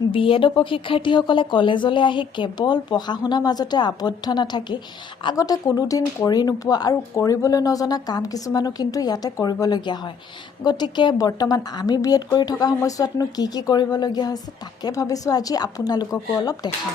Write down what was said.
বিএডৰ প্ৰশিক্ষাৰ্থীসকলে কলেজলৈ আহি কেৱল পঢ়া শুনাৰ মাজতে আবদ্ধ নাথাকি আগতে কোনোদিন কৰি নোপোৱা আৰু কৰিবলৈ নজনা কাম কিছুমানো কিন্তু ইয়াতে কৰিবলগীয়া হয়। গতিকে বৰ্তমান আমি বিএড কৰি থকা সময়ছোৱাতনো কি কি কৰিবলগীয়া হৈছে তাকে ভাবিছোঁ আজি আপোনালোককো অলপ দেখাম।